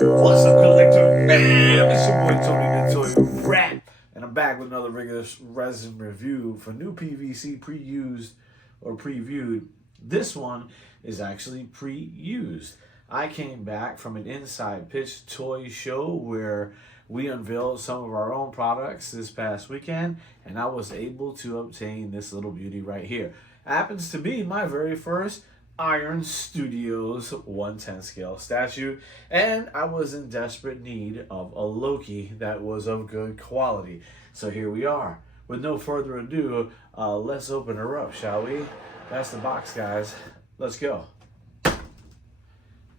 What's up, collector? Man, it's your boy Tony the Toy Rap, and I'm back with another rigorous resin review for new PVC pre-used or previewed. This one is actually pre-used. I came back from an inside pitch toy show where we unveiled some of our own products this past weekend, and I was able to obtain this little beauty right here. Happens to be my very first Iron Studios 1/10 scale statue, and I was in desperate need of a Loki that was of good quality. So here we are. With no further ado, let's open her up, shall we? That's the box, guys. Let's go.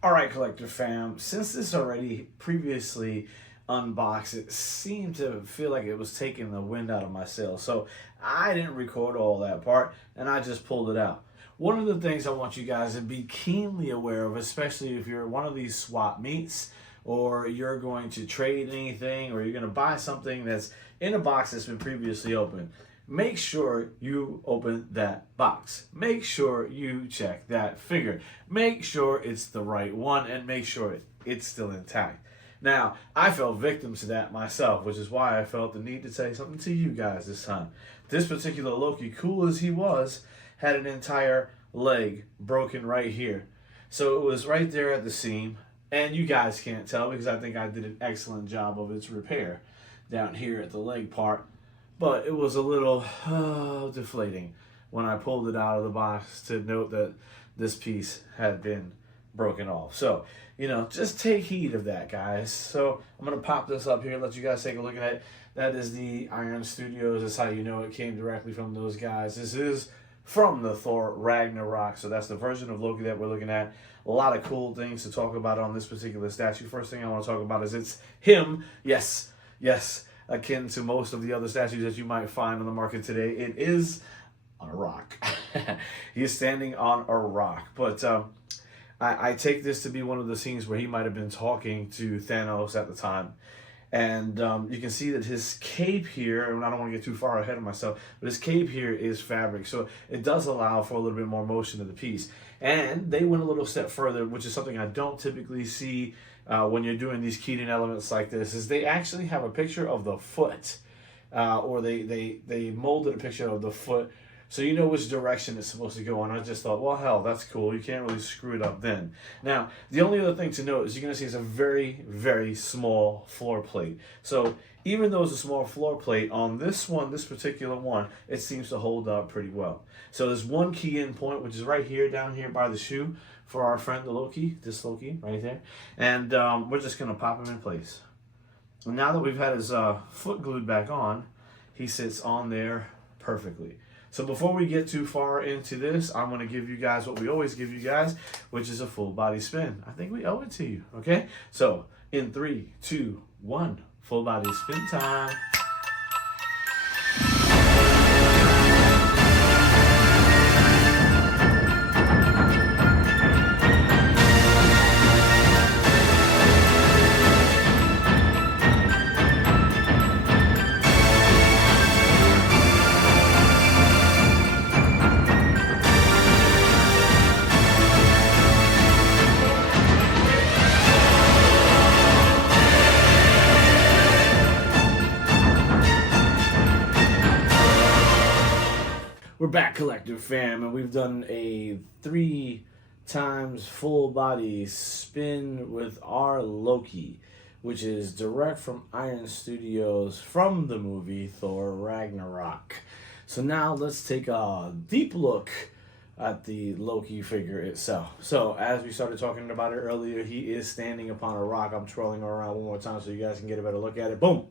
Alright, collector fam, since this already previously unboxed, it seemed to feel like it was taking the wind out of my sails. So I didn't record all that part, and I just pulled it out. One of the things I want you guys to be keenly aware of, especially if you're one of these swap meets, or you're going to trade anything, or you're going to buy something that's in a box that's been previously opened, make sure you open that box. Make sure you check that figure. Make sure it's the right one, and make sure it's still intact. Now, I fell victim to that myself, which is why I felt the need to say something to you guys this time. This particular Loki, cool as he was, had an entire leg broken right here. So it was right there at the seam, and you guys can't tell because I think I did an excellent job of its repair down here at the leg part. But it was a little deflating when I pulled it out of the box to note that this piece had been broken off. So, just take heed of that, guys. So I'm going to pop this up here, let you guys take a look at it. That is the Iron Studios. That's how you know it came directly from those guys. This is from the Thor Ragnarok. So that's the version of Loki that we're looking at. A lot of cool things to talk about on this particular statue. First thing I want to talk about is it's him. Yes, akin to most of the other statues that you might find on the market today. It is on a rock. He is standing on a rock. But I take this to be one of the scenes where he might have been talking to Thanos at the time. And you can see that his cape here, and I don't want to get too far ahead of myself, but his cape here is fabric. So it does allow for a little bit more motion to the piece. And they went a little step further, which is something I don't typically see when you're doing these keyed-in elements like this, is they actually have a picture of the foot. Or they molded a picture of the foot, so you know which direction it's supposed to go in. I just thought, well, hell, that's cool. You can't really screw it up then. Now, the only other thing to note is you're going to see it's a very, very small floor plate. So even though it's a small floor plate, on this one, this particular one, it seems to hold up pretty well. So there's one key in point, which is right here, down here by the shoe, for our friend the Loki, this Loki right there. And we're just going to pop him in place. And now that we've had his foot glued back on, he sits on there perfectly. So before we get too far into this, I'm going to give you guys what we always give you guys, which is a full body spin. I think we owe it to you, okay? So in 3, 2, 1, full body spin time. We're back, collector fam, and we've done a 3 times full body spin with our Loki, which is direct from Iron Studios from the movie Thor Ragnarok. So now let's take a deep look at the Loki figure itself. So as we started talking about it earlier, he is standing upon a rock. I'm twirling around one more time so you guys can get a better look at it. Boom!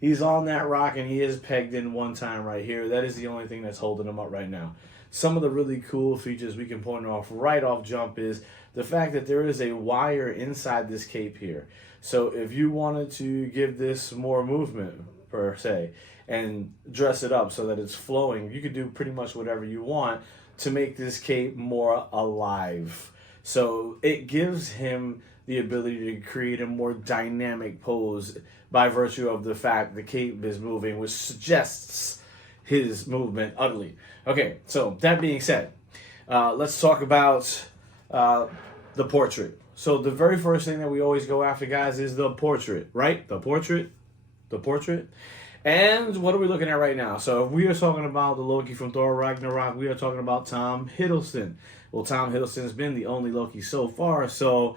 He's on that rock, and he is pegged in one time right here. That is the only thing that's holding him up right now. Some of the really cool features we can point off right off jump is the fact that there is a wire inside this cape here. So if you wanted to give this more movement, per se, and dress it up so that it's flowing, you could do pretty much whatever you want to make this cape more alive. So it gives him the ability to create a more dynamic pose by virtue of the fact the cape is moving, which suggests his movement utterly. Okay, so that being said, let's talk about the portrait. So the very first thing that we always go after, guys, is the portrait, right? The portrait. And what are we looking at right now? So if we are talking about the Loki from Thor Ragnarok, we are talking about Tom Hiddleston. Well, Tom Hiddleston's been the only Loki so far, so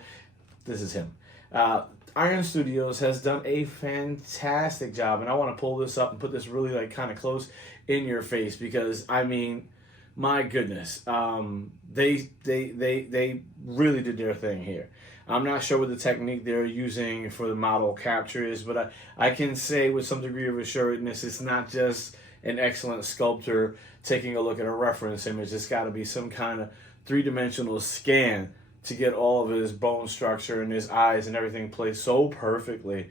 this is him. Iron Studios has done a fantastic job, and I want to pull this up and put this really like kind of close in your face because I mean, my goodness, they really did their thing here. I'm not sure what the technique they're using for the model capture is, but I can say with some degree of assuredness, it's not just an excellent sculptor taking a look at a reference image. It's got to be some kind of three-dimensional scan to get all of his bone structure and his eyes and everything placed so perfectly.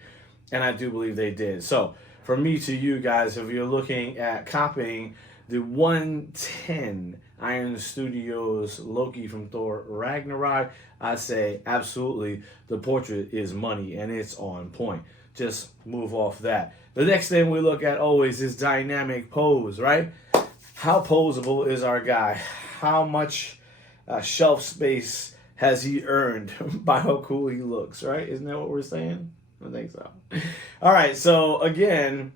And I do believe they did. So for me to you guys, if you're looking at copying the 110 Iron Studios Loki from Thor Ragnarok, I say absolutely the portrait is money and it's on point. Just move off that. The next thing we look at always is dynamic pose, right? How posable is our guy? How much shelf space has he earned by how cool he looks, right? Isn't that what we're saying? I think so. All right, so again,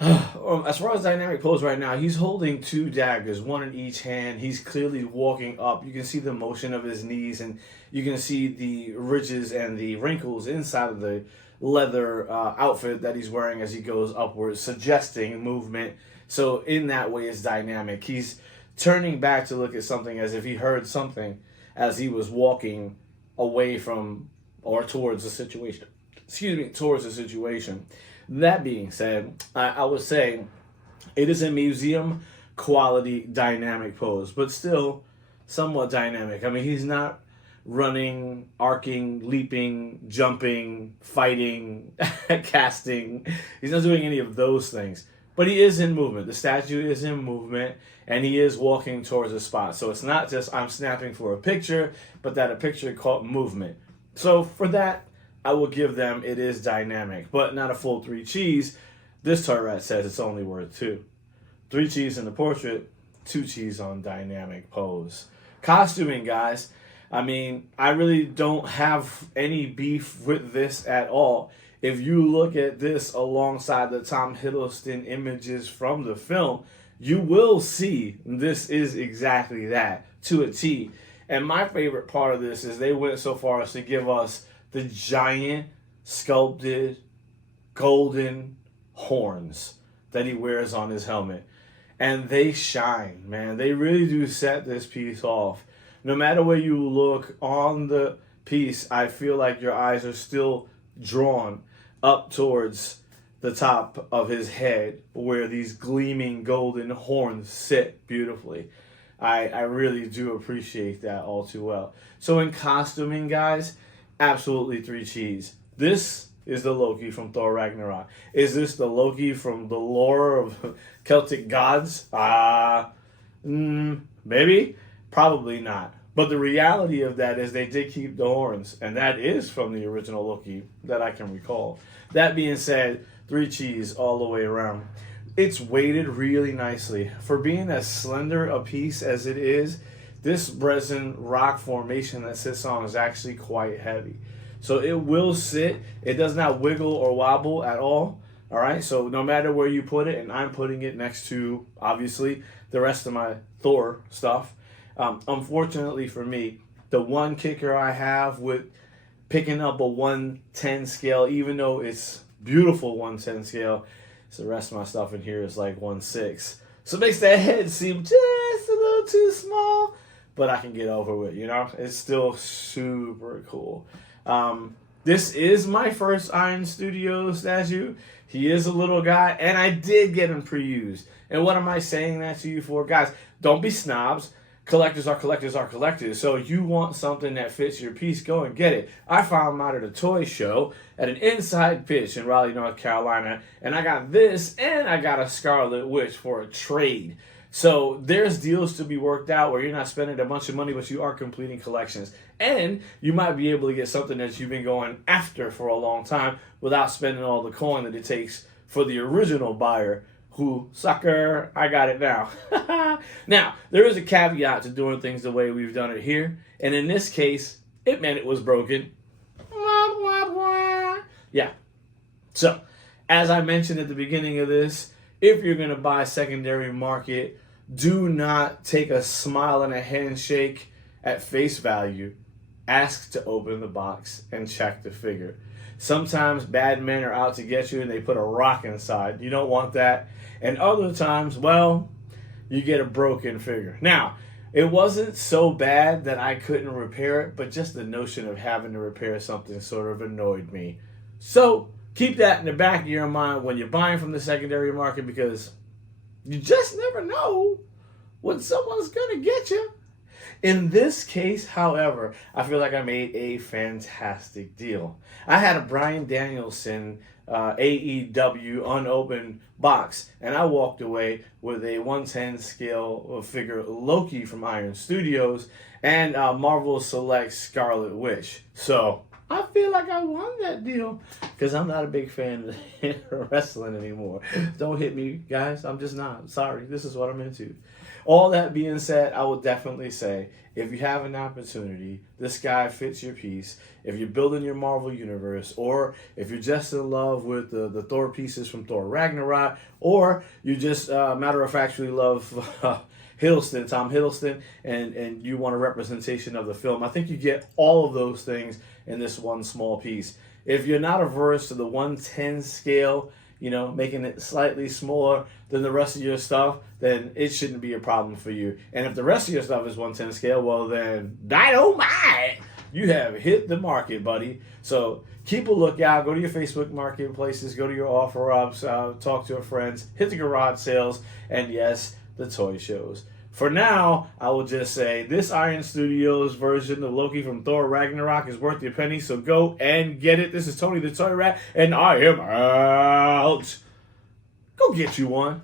as far as dynamic pose right now, he's holding two daggers, one in each hand. He's clearly walking up. You can see the motion of his knees, and you can see the ridges and the wrinkles inside of the leather outfit that he's wearing as he goes upwards, suggesting movement. So in that way, it's dynamic. He's turning back to look at something as if he heard something as he was walking away from or towards the situation. Towards the situation. That being said, I would say it is a museum quality dynamic pose, but still somewhat dynamic. I mean, he's not running, arcing, leaping, jumping, fighting, casting. He's not doing any of those things, but he is in movement. The statue is in movement, and he is walking towards a spot. So it's not just I'm snapping for a picture, but that a picture caught movement. So for that, I will give them it is dynamic, but not a full 3 cheese. This Tourette says it's only worth 2. 3 cheese in the portrait, 2 cheese on dynamic pose. Costuming, guys. I mean, I really don't have any beef with this at all. If you look at this alongside the Tom Hiddleston images from the film, you will see this is exactly that to a T. And my favorite part of this is they went so far as to give us the giant sculpted golden horns that he wears on his helmet. And they shine, man. They really do set this piece off. No matter where you look on the piece, I feel like your eyes are still drawn up towards the top of his head where these gleaming golden horns sit beautifully. I really do appreciate that all too well. So in costuming, guys, absolutely 3 cheese. This is the Loki from Thor Ragnarok. Is this the Loki from the lore of Celtic gods? Maybe. Probably not. But the reality of that is they did keep the horns, and that is from the original Loki that I can recall. That being said, 3 cheese all the way around. It's weighted really nicely. For being as slender a piece as it is, this resin rock formation that sits on is actually quite heavy. So it will sit. It does not wiggle or wobble at all. All right, so no matter where you put it, and I'm putting it next to, obviously, the rest of my Thor stuff. Unfortunately for me, the one kicker I have with picking up a 110 scale, even though it's beautiful 110 scale, so the rest of my stuff in here is like 1/6. So it makes that head seem just a little too small, but I can get over it, you know? It's still super cool. This is my first Iron Studio statue. He is a little guy, and I did get him pre-used. And what am I saying that to you for? Guys, don't be snobs. Collectors are collectors are collectors. So you want something that fits your piece, go and get it. I found him out at a toy show at an inside pitch in Raleigh, North Carolina, and I got this and I got a Scarlet Witch for a trade. So there's deals to be worked out where you're not spending a bunch of money, but you are completing collections. And you might be able to get something that you've been going after for a long time without spending all the coin that it takes for the original buyer who, sucker, I got it now. Now, there is a caveat to doing things the way we've done it here. And in this case, it meant it was broken. Yeah. So, as I mentioned at the beginning of this, if you're going to buy secondary market, do not take a smile and a handshake at face value. Ask to open the box and check the figure. Sometimes bad men are out to get you and they put a rock inside. You don't want that. And other times, well, you get a broken figure. Now, it wasn't so bad that I couldn't repair it, but just the notion of having to repair something sort of annoyed me. So keep that in the back of your mind when you're buying from the secondary market, because you just never know when someone's going to get you. In this case, however, I feel like I made a fantastic deal. I had a Bryan Danielson AEW unopened box, and I walked away with a 110 scale figure Loki from Iron Studios and Marvel Select Scarlet Witch. So I feel like I won that deal because I'm not a big fan of wrestling anymore. Don't hit me, guys. I'm just not. Sorry. This is what I'm into. All that being said, I would definitely say, if you have an opportunity, this guy fits your piece. If you're building your Marvel universe, or if you're just in love with the Thor pieces from Thor Ragnarok, or you just matter-of-factly love Tom Hiddleston, and you want a representation of the film, I think you get all of those things in this one small piece. If you're not averse to the 110 scale, making it slightly smaller than the rest of your stuff, then it shouldn't be a problem for you. And if the rest of your stuff is 110 scale, well then, dynamite! You have hit the market, buddy. So keep a lookout. Go to your Facebook marketplaces. Go to your offer ups. Talk to your friends. Hit the garage sales. And yes, the toy shows. For now, I will just say this Iron Studios version of Loki from Thor Ragnarok is worth your penny, so go and get it. This is Tony the Toy Rat, and I am out. Go get you one.